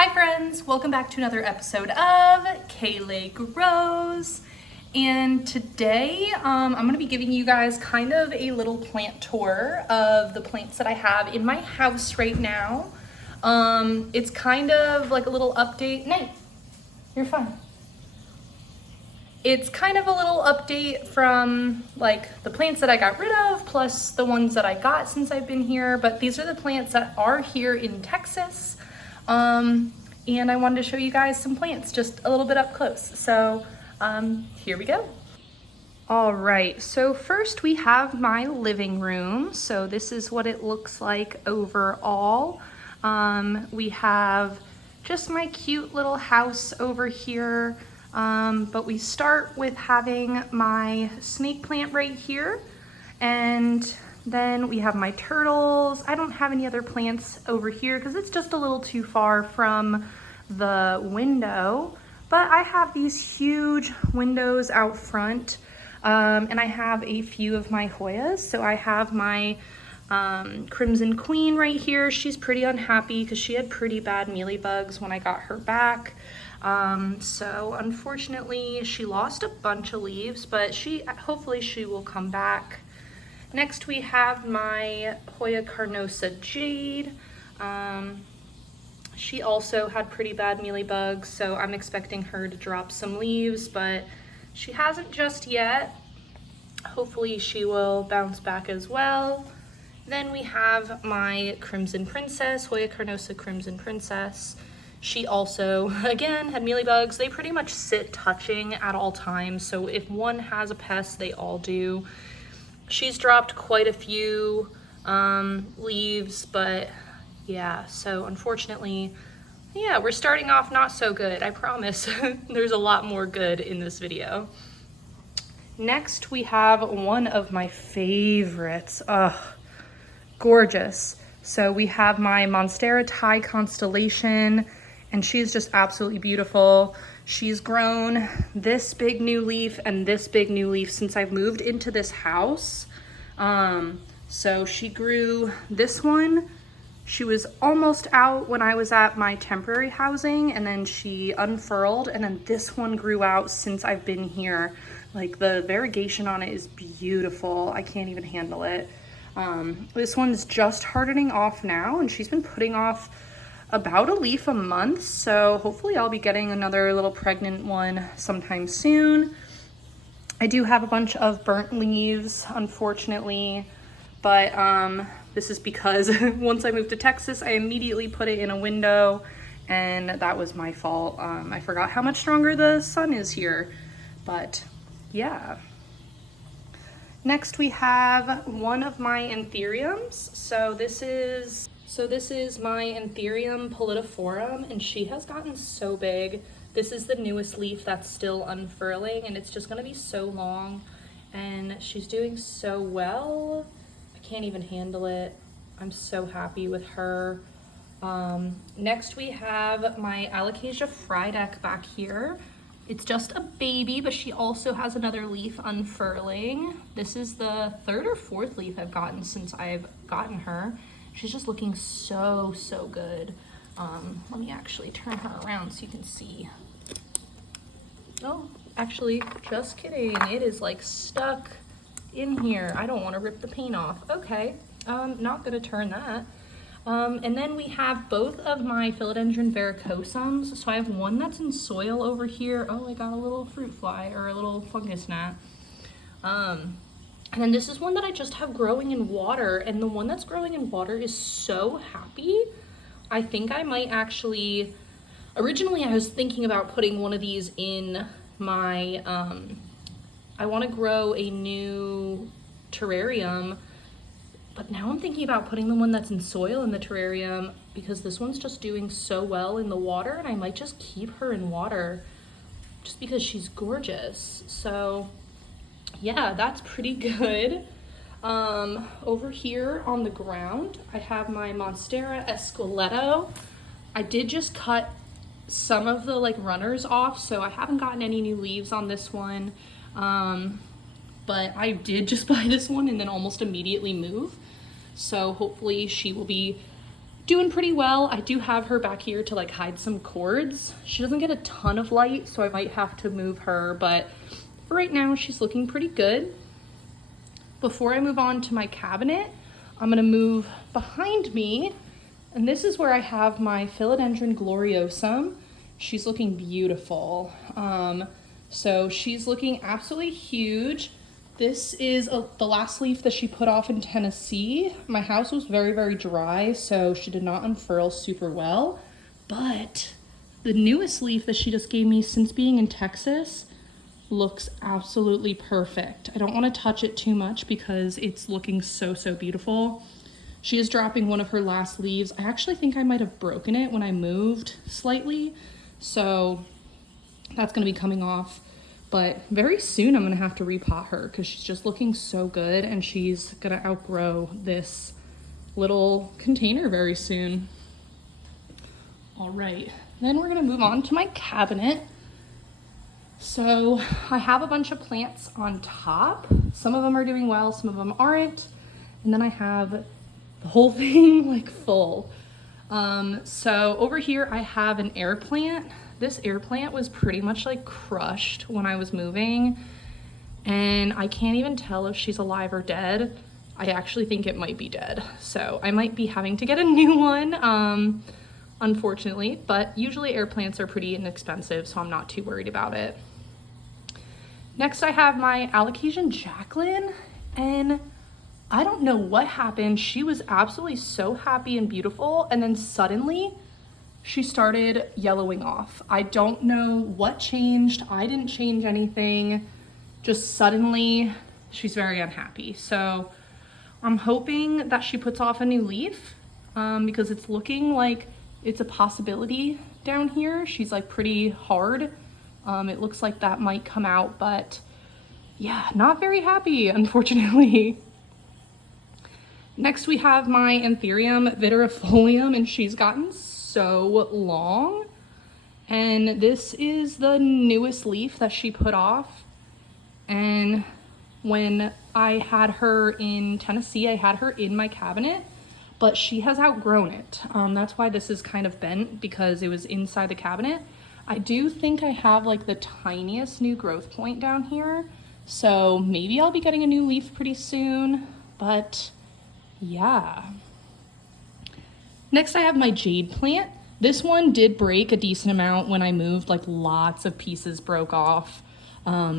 Hi friends, welcome back to another episode of Kayleigh Grows. And today I'm going to be giving you guys kind of a little plant tour of the plants that I have in my house right now. It's kind of like a little update. Nate, you're fine. It's kind of a little update from like the plants that I got rid of plus the ones that I got since I've been here. But these are the plants that are here in Texas. And I wanted to show you guys some plants just a little bit up close. So here we go. All right, so first we have my living room. So this is what it looks like overall. We have just my cute little house over here. But we start with having my snake plant right here. And then we have my turtles. I don't have any other plants over here because it's just a little too far from the window. But I have these huge windows out front. And I have a few of my Hoyas. So I have my Crimson Queen right here. She's pretty unhappy because she had pretty bad mealybugs when I got her back. So unfortunately she lost a bunch of leaves, but hopefully she will come back. Next we have my Hoya carnosa Jade. She also had pretty bad mealybugs, so I'm expecting her to drop some leaves, but she hasn't just yet. Hopefully she will bounce back as well. Then we have my Crimson Princess, Hoya carnosa Crimson Princess. She also, again, had mealybugs. They pretty much sit touching at all times, so if one has a pest, they all do. She's dropped quite a few leaves, but yeah, so unfortunately, yeah, we're starting off not so good. I promise there's a lot more good in this video. Next, we have one of my favorites. Gorgeous. So we have my Monstera Thai Constellation, and she's just absolutely beautiful. She's grown this big new leaf and this big new leaf since I've moved into this house. So she grew this one. She was almost out when I was at my temporary housing, and then she unfurled, and then this one grew out since I've been here. Like the variegation on it is beautiful. I can't even handle it. This one's just hardening off now, and she's been putting off about a leaf a month, so hopefully I'll be getting another little pregnant one sometime soon. I do have a bunch of burnt leaves, unfortunately, but this is because once I moved to Texas, I immediately put it in a window, and that was my fault. I forgot how much stronger the sun is here, but yeah. Next we have one of my Ethereums. So this is my Ethereum Philodendron, and she has gotten so big. This is the newest leaf that's still unfurling, and it's just gonna be so long, and she's doing so well. I can't even handle it. I'm so happy with her. Next we have my Alocasia Stingray back here. It's just a baby, but she also has another leaf unfurling. This is the third or fourth leaf I've gotten since I've gotten her. She's just looking so, so good. Let me actually turn her around so you can see. Oh, actually, just kidding. It is like stuck in here. I don't want to rip the paint off. Okay, not gonna turn that. And then we have both of my Philodendron Varicosums. So I have one that's in soil over here. Oh, I got a little fruit fly or a little fungus gnat. And then this is one that I just have growing in water, and the one that's growing in water is so happy. I think I might actually, originally I was thinking about putting one of these in my, I want to grow a new terrarium, but now I'm thinking about putting the one that's in soil in the terrarium because this one's just doing so well in the water, and I might just keep her in water just because she's gorgeous. So yeah, that's pretty good. Over here on the ground, I have my Monstera Escaleto. I did just cut some of the like runners off, so I haven't gotten any new leaves on this one. But I did just buy this one and then almost immediately move. So hopefully she will be doing pretty well. I do have her back here to like hide some cords. She doesn't get a ton of light, so I might have to move her, but for right now she's looking pretty good. Before I move on to my cabinet, I'm gonna move behind me, and this is where I have my Philodendron Gloriosum. She's looking beautiful. So she's looking absolutely huge. This is the last leaf that she put off in Tennessee. My house was very, very dry, so she did not unfurl super well. But the newest leaf that she just gave me since being in Texas looks absolutely perfect. I don't want to touch it too much because it's looking so, so beautiful. She is dropping one of her last leaves. I actually think I might have broken it when I moved slightly, so that's going to be coming off. But very soon I'm gonna have to repot her because she's just looking so good, and she's gonna outgrow this little container very soon. All right, then we're gonna move on to my cabinet. So I have a bunch of plants on top. Some of them are doing well, some of them aren't. And then I have the whole thing like full. So over here I have an air plant. This air plant was pretty much like crushed when I was moving, and I can't even tell if she's alive or dead. I actually think it might be dead. So I might be having to get a new one, unfortunately, but usually air plants are pretty inexpensive, so I'm not too worried about it. Next I have my Alasan Jaclyn, and I don't know what happened. She was absolutely so happy and beautiful, and then suddenly she started yellowing off. I don't know what changed. I didn't change anything. Just suddenly she's very unhappy. So I'm hoping that she puts off a new leaf because it's looking like it's a possibility down here. She's like pretty hard. It looks like that might come out, but yeah, not very happy, unfortunately. Next we have my Ethereum Vitopfolium, and she's gotten so long, and this is the newest leaf that she put off. And when I had her in Tennessee, I had her in my cabinet, but she has outgrown it. That's why this is kind of bent, because it was inside the cabinet. I do think I have like the tiniest new growth point down here, so maybe I'll be getting a new leaf pretty soon, but yeah. Next I have my Jade Plant. This one did break a decent amount when I moved, like lots of pieces broke off.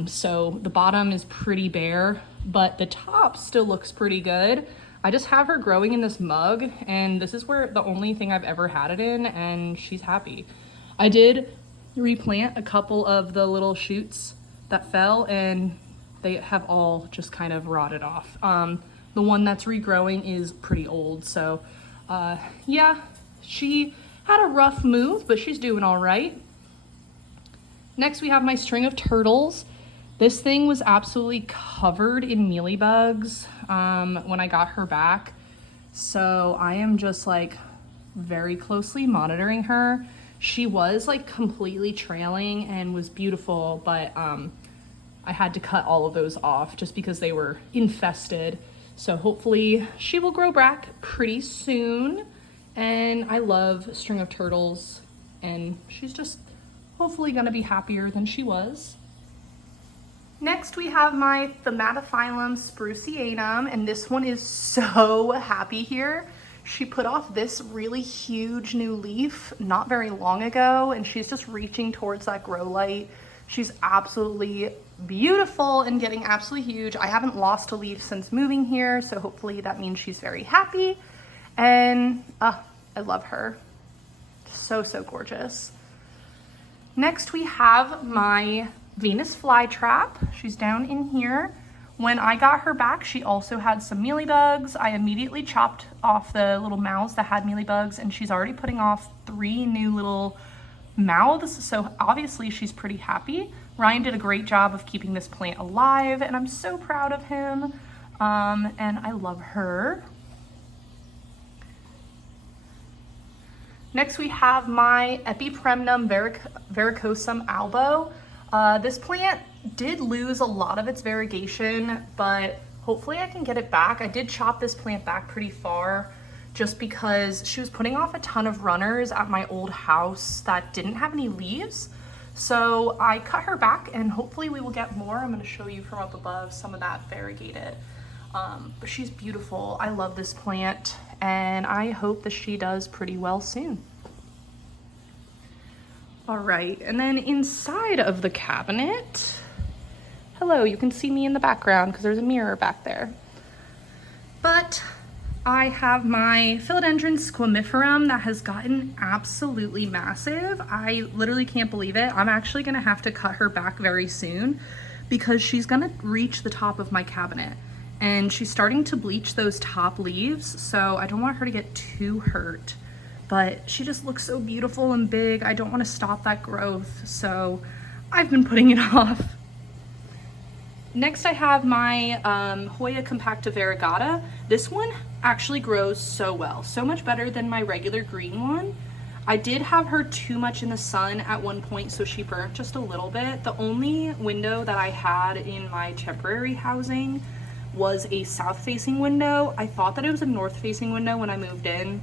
So the bottom is pretty bare, but the top still looks pretty good. I just have her growing in this mug, and this is where the only thing I've ever had it in, and she's happy. I did replant a couple of the little shoots that fell, and they have all just kind of rotted off. The one that's regrowing is pretty old, so yeah, she had a rough move, but she's doing all right. Next we have my string of turtles. This thing was absolutely covered in mealybugs when I got her back, so I am just like very closely monitoring her. She was like completely trailing and was beautiful, but I had to cut all of those off just because they were infested. So hopefully she will grow back pretty soon. And I love string of turtles, and she's just hopefully gonna be happier than she was. Next we have my Fatum Spruceanum, and this one is so happy here. She put off this really huge new leaf not very long ago, and she's just reaching towards that grow light. She's absolutely beautiful and getting absolutely huge. I haven't lost a leaf since moving here, so hopefully that means she's very happy. And I love her. So, so gorgeous. Next we have my Venus flytrap. She's down in here. When I got her back, she also had some mealybugs. I immediately chopped off the little mouths that had mealybugs, and she's already putting off 3 new little mouths, so obviously she's pretty happy. Ryan did a great job of keeping this plant alive, and I'm so proud of him, and I love her. Next we have my Epipremnum Varicosum Albo. This plant did lose a lot of its variegation, but hopefully I can get it back. I did chop this plant back pretty far, just because she was putting off a ton of runners at my old house that didn't have any leaves. So I cut her back and hopefully we will get more. I'm going to show you from up above some of that variegated. But she's beautiful. I love this plant and I hope that she does pretty well soon. All right, and then inside of the cabinet, hello, you can see me in the background because there's a mirror back there. But I have my Philodendron Squamiferum that has gotten absolutely massive. I literally can't believe it. I'm actually gonna have to cut her back very soon because she's gonna reach the top of my cabinet and she's starting to bleach those top leaves, so I don't want her to get too hurt. But she just looks so beautiful and big. I don't want to stop that growth, so I've been putting it off. Next I have my Hoya Compacta variegata. This one actually grows so well, so much better than my regular green one. I did have her too much in the sun at one point, so she burnt just a little bit. The only window that I had in my temporary housing was a south-facing window. I thought that it was a north-facing window when I moved in,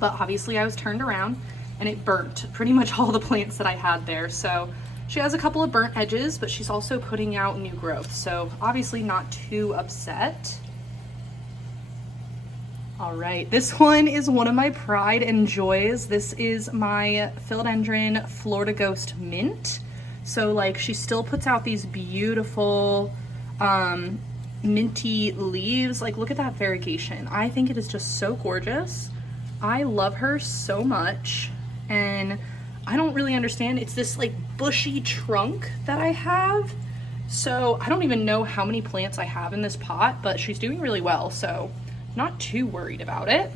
but obviously I was turned around and it burnt pretty much all the plants that I had there. So she has a couple of burnt edges, but she's also putting out new growth. So obviously not too upset. All right, this one is one of my pride and joys. This is my Philodendron Florida Ghost Mint. So like she still puts out these beautiful minty leaves. Like look at that variegation. I think it is just so gorgeous. I love her so much, and I don't really understand. It's this like bushy trunk that I have. So I don't even know how many plants I have in this pot, but she's doing really well. So not too worried about it.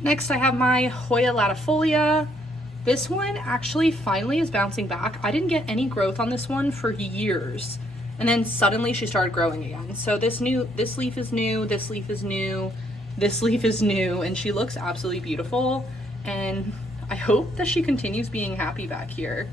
Next I have my Hoya Latapia. This one actually finally is bouncing back. I didn't get any growth on this one for years. And then suddenly she started growing again. So this leaf is new, this leaf is new. This leaf is new, and she looks absolutely beautiful, and I hope that she continues being happy back here.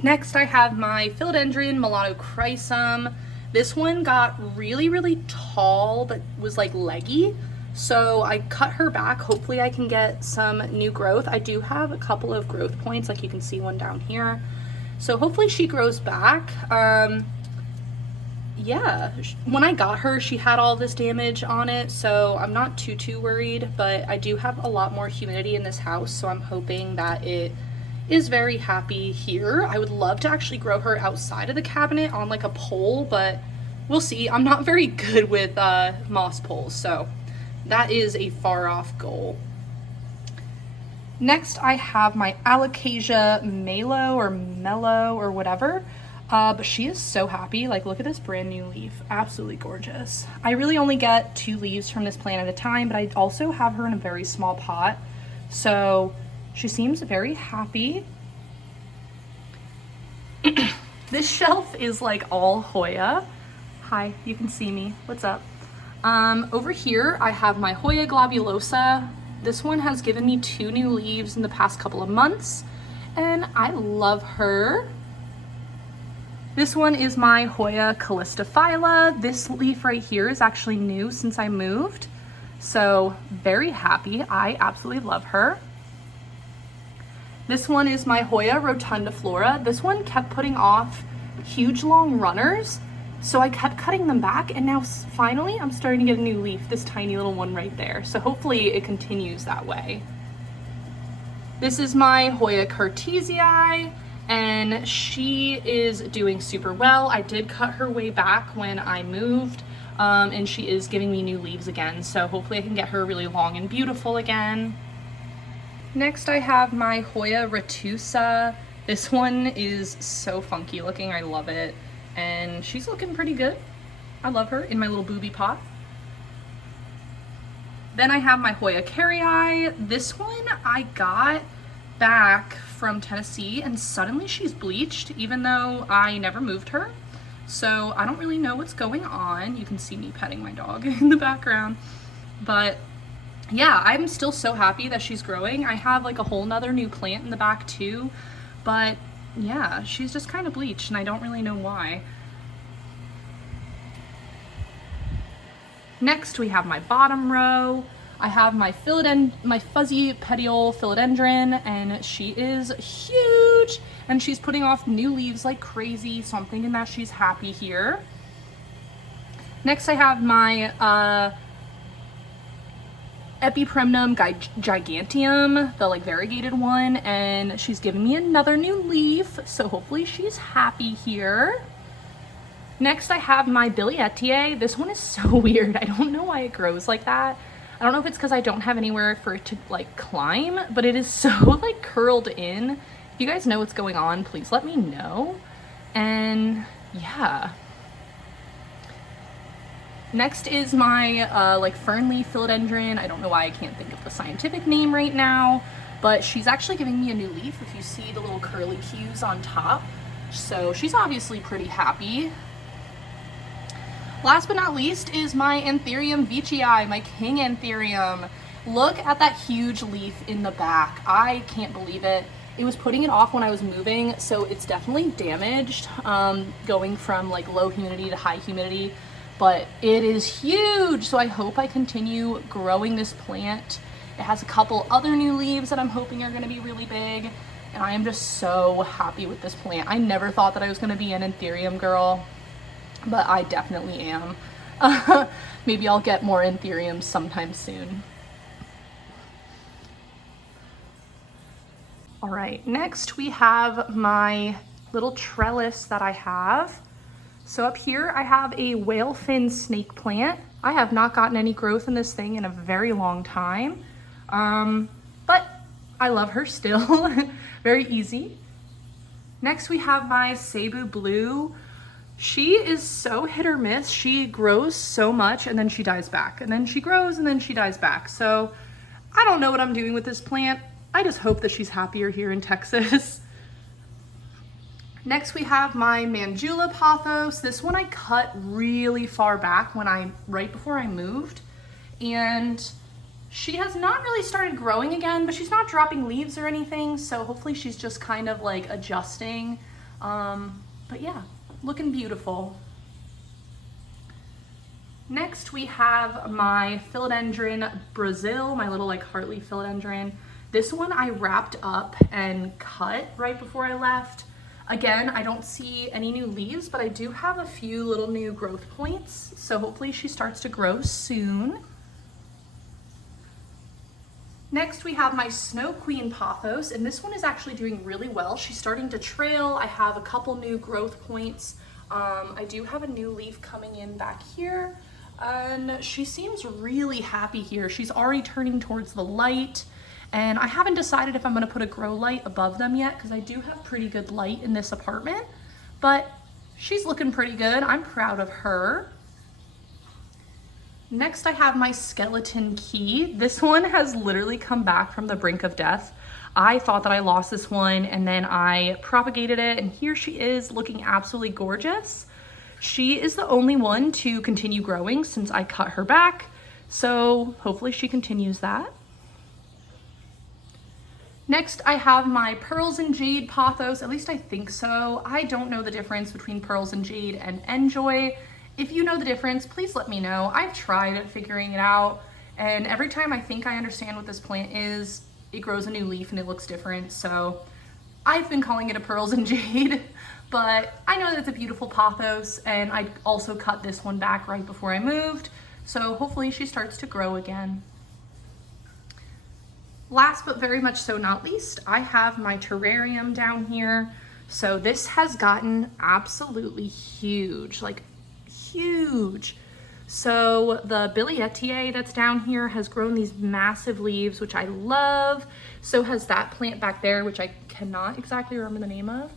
Next I have my Philodendron Gloriosum. This one got really tall but was like leggy, so I cut her back. Hopefully I can get some new growth. I do have a couple of growth points, like you can see one down here, so hopefully she grows back. Yeah, when I got her, she had all this damage on it, so I'm not too worried, but I do have a lot more humidity in this house, so I'm hoping that it is very happy here. I would love to actually grow her outside of the cabinet on like a pole, but we'll see. I'm not very good with moss poles, so that is a far off goal. Next, I have my Alocasia Melo or whatever. But she is so happy. Like, look at this brand new leaf. Absolutely gorgeous. I really only get 2 leaves from this plant at a time, but I also have her in a very small pot. So she seems very happy. This shelf is like all Hoya. Hi, you can see me. What's up? Over here, I have my Hoya globulosa. This one has given me 2 new leaves in the past couple of months, and I love her. This one is my Hoya calistophylla. This leaf right here is actually new since I moved, so very happy. I absolutely love her. This one is my Hoya rotunda Flora. This one kept putting off huge long runners, so I kept cutting them back, and now finally I'm starting to get a new leaf, this tiny little one right there. So hopefully it continues that way. This is my Hoya cartesii, and she is doing super well. I did cut her way back when I moved, and she is giving me new leaves again, so hopefully I can get her really long and beautiful again. Next I have my Hoya retusa. This one is so funky looking, I love it, and she's looking pretty good. I love her in my little booby pot. Then I have my Hoya cary. This one I got back from Tennessee, and suddenly she's bleached even though I never moved her, so I don't really know what's going on. You can see me petting my dog in the background, but yeah, I'm still so happy that she's growing. I have like a whole nother new plant in the back too, but yeah, she's just kind of bleached and I don't really know why. Next, we have my bottom row. I have my fuzzy petiole philodendron, and she is huge, and she's putting off new leaves like crazy, so I'm thinking that she's happy here. Next, I have my Epipremnum giganteum, the like variegated one, and she's giving me another new leaf, so hopefully she's happy here. Next, I have my Billietiae. This one is so weird. I don't know why it grows like that. I don't know if it's because I don't have anywhere for it to like climb, but it is so like curled in. If you guys know what's going on, please let me know. And yeah. Next is my like fern leaf philodendron. I don't know why I can't think of the scientific name right now, but she's actually giving me a new leaf if you see the little curly cues on top. So she's obviously pretty happy. Last but not least is my Ethereum Vicii, my king Ethereum. Look at that huge leaf in the back. I can't believe it. It was putting it off when I was moving, so it's definitely damaged, going from like low humidity to high humidity, but it is huge. So I hope I continue growing this plant. It has a couple other new leaves that I'm hoping are gonna be really big, and I am just so happy with this plant. I never thought that I was gonna be an Ethereum girl, but I definitely am. Maybe I'll get more Ethereums sometime soon. All right, next we have my little trellis that I have. So up here I have a whale fin snake plant. I have not gotten any growth in this thing in a very long time, but I love her still. Very easy. Next we have my Cebu Blue. She is so hit or miss. She grows so much and then she dies back, and then she grows and then she dies back. So I don't know what I'm doing with this plant. I just hope that she's happier here in Texas. Next we have my Mangula Pothos. This one I cut really far back right before I moved, and she has not really started growing again, but she's not dropping leaves or anything, so hopefully she's just kind of like adjusting. But yeah, looking beautiful. Next we have my Philodendron Brazil, my little like heartleaf philodendron. This one I wrapped up and cut right before I left. Again, I don't see any new leaves, but I do have a few little new growth points, so hopefully she starts to grow soon. Next we have my Snow Queen Pothos, and this one is actually doing really well. She's starting to trail. I have a couple new growth points. I do have a new leaf coming in back here, and she seems really happy here. She's already turning towards the light, and I haven't decided if I'm gonna put a grow light above them yet, because I do have pretty good light in this apartment, but she's looking pretty good. I'm proud of her. Next I have my Skeleton Key. This one has literally come back from the brink of death. I thought that I lost this one, and then I propagated it, and here she is looking absolutely gorgeous. She is the only one to continue growing since I cut her back, so hopefully she continues that. Next, I have my Pearls and Jade Pothos. At least I think so. I don't know the difference between Pearls and Jade and Enjoy. If you know the difference, please let me know. I've tried figuring it out, and every time I think I understand what this plant is, it grows a new leaf and it looks different. So I've been calling it a Pearls and Jade, but I know that it's a beautiful pothos, and I also cut this one back right before I moved. So hopefully she starts to grow again. Last but very much so not least, I have my terrarium down here. So this has gotten absolutely huge, like huge. So the Billietiae that's down here has grown these massive leaves, which I love. So has that plant back there, which I cannot exactly remember the name of.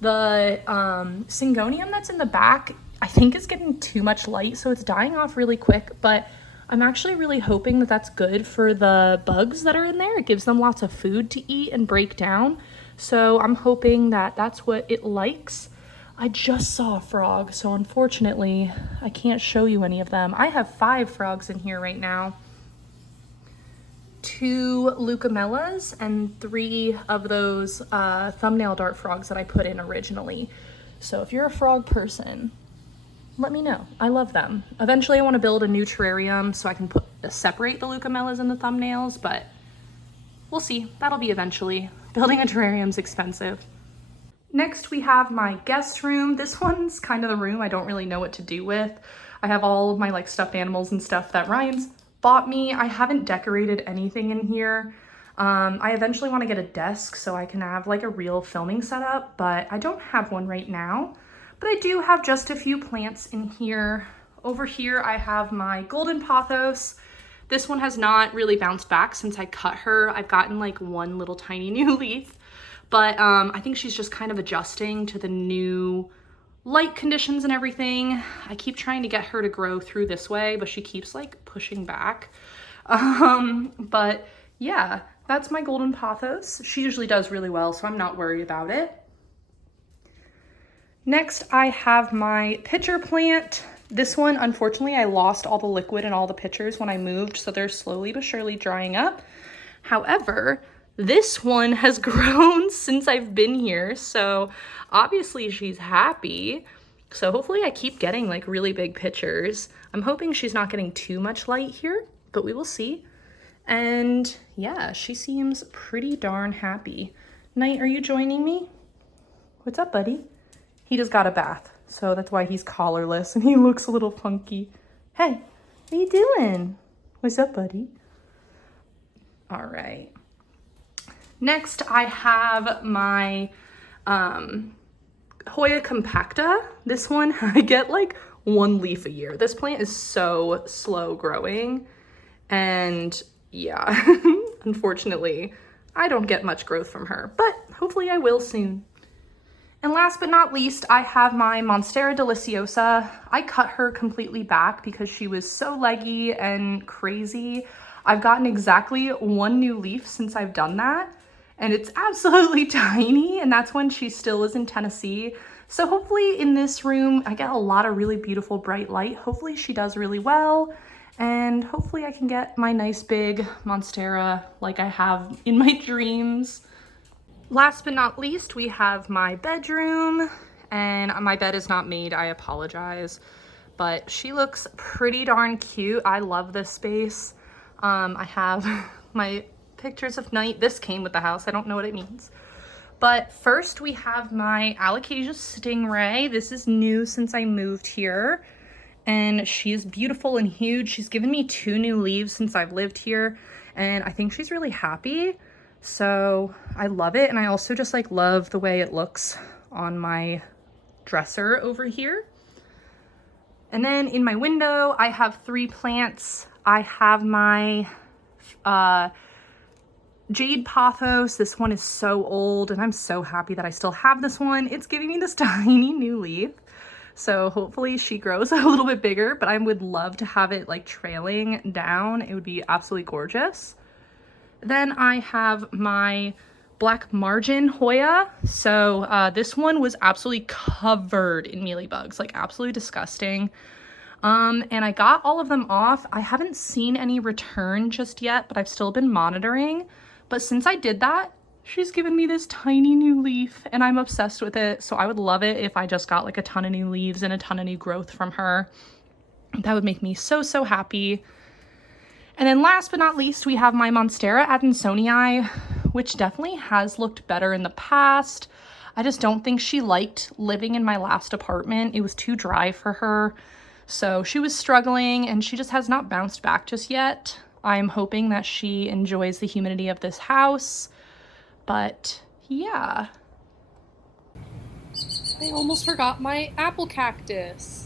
The Syngonium that's in the back, I think is getting too much light, so it's dying off really quick, but I'm actually really hoping that that's good for the bugs that are in there. It gives them lots of food to eat and break down. So I'm hoping that that's what it likes. I just saw a frog, so unfortunately I can't show you any of them. I have 5 frogs in here right now. 2 Leucomellas and 3 of those thumbnail dart frogs that I put in originally. So if you're a frog person, let me know. I love them. Eventually I want to build a new terrarium so I can separate the leucomelas and the thumbnails, but we'll see. That'll be eventually. Building a terrarium's expensive. Next we have my guest room. This one's kind of the room I don't really know what to do with. I have all of my like stuffed animals and stuff that Ryan's bought me. I haven't decorated anything in here. I eventually want to get a desk so I can have like a real filming setup, but I don't have one right now. But I do have just a few plants in here. Over here I have my golden pothos. This one has not really bounced back since I cut her. I've gotten like one little tiny new leaf. But I think she's just kind of adjusting to the new light conditions and everything. I keep trying to get her to grow through this way, but she keeps like pushing back. But yeah, that's my golden pothos. She usually does really well, so I'm not worried about it. Next, I have my pitcher plant. This one, unfortunately, I lost all the liquid in all the pitchers when I moved, so they're slowly but surely drying up. However, this one has grown since I've been here, so obviously she's happy. So hopefully I keep getting like really big pictures. I'm hoping she's not getting too much light here, but we will see. And yeah, she seems pretty darn happy. Knight, are you joining me? What's up, buddy? He just got a bath, so that's why he's collarless and he looks a little funky. Hey, what are you doing? What's up, buddy? All right. Next, I have my Hoya Compacta. This one, I get like one leaf a year. This plant is so slow growing. And yeah, unfortunately, I don't get much growth from her, but hopefully I will soon. And last but not least, I have my Monstera deliciosa. I cut her completely back because she was so leggy and crazy. I've gotten exactly one new leaf since I've done that, and it's absolutely tiny, and that's when she still is in Tennessee. So hopefully in this room, I get a lot of really beautiful bright light. Hopefully she does really well, and hopefully I can get my nice big Monstera like I have in my dreams. Last but not least, we have my bedroom, and my bed is not made, I apologize, but she looks pretty darn cute. I love this space. I have my pictures of Night. This came with the house. I don't know what it means. But first we have my Alocasia Stingray. This is new since I moved here, and she's beautiful and huge. She's given me 2 new leaves since I've lived here, and I think she's really happy. So I love it, and I also just like love the way it looks on my dresser over here. And then in my window, I have 3 plants. I have my Jade Pothos. This one is so old, and I'm so happy that I still have this one. It's giving me this tiny new leaf. So hopefully she grows a little bit bigger, but I would love to have it like trailing down. It would be absolutely gorgeous. Then I have my black margin Hoya. So this one was absolutely covered in mealybugs, like absolutely disgusting. And I got all of them off. I haven't seen any return just yet, but I've still been monitoring. But since I did that, she's given me this tiny new leaf, and I'm obsessed with it. So I would love it if I just got like a ton of new leaves and a ton of new growth from her. That would make me so, so happy. And then last but not least, we have my Monstera adansonii, which definitely has looked better in the past. I just don't think she liked living in my last apartment. It was too dry for her. So she was struggling, and she just has not bounced back just yet. I'm hoping that she enjoys the humidity of this house, but yeah. I almost forgot my apple cactus.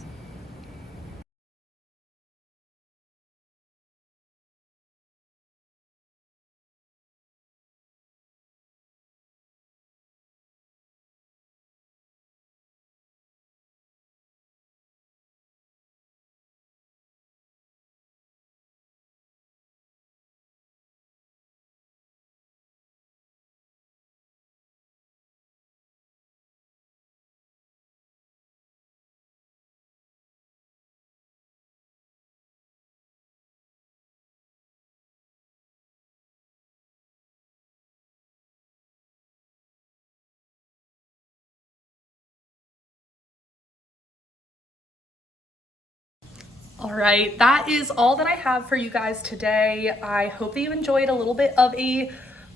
All right, that is all that I have for you guys today. I hope that you enjoyed a little bit of a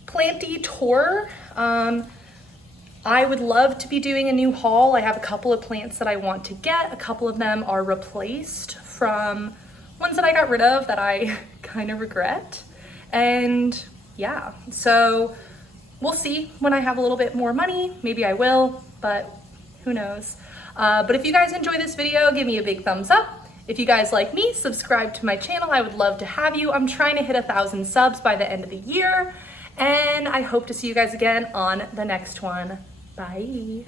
planty tour. I would love to be doing a new haul. I have a couple of plants that I want to get. A couple of them are replaced from ones that I got rid of that I kind of regret. And yeah, so we'll see when I have a little bit more money. Maybe I will, but who knows. But if you guys enjoy this video, give me a big thumbs up. If you guys like me, subscribe to my channel. I would love to have you. I'm trying to hit 1,000 subs by the end of the year. And I hope to see you guys again on the next one. Bye.